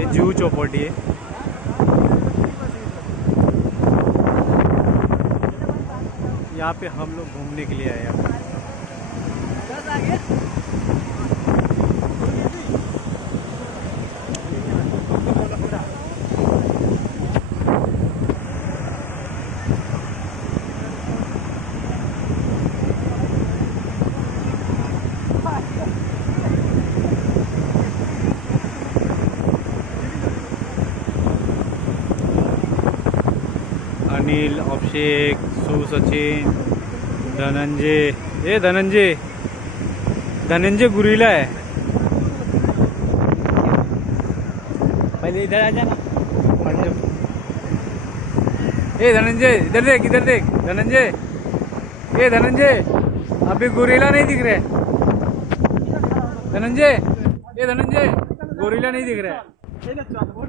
ये जुहू चौपाटी है। यहाँ पे हम लोग घूमने के लिए आए हैं। अनिल, अभिषेक, सु, सचिन, धनंजय, ये धनंजय गुरीला है। पहले इधर आ जाना। ए धनंजय इधर देख धनंजय, ये धनंजय अभी गुरीला नहीं दिख रहे। धनंजय, ये धनंजय गोरिल्ला नहीं दिख रहा है।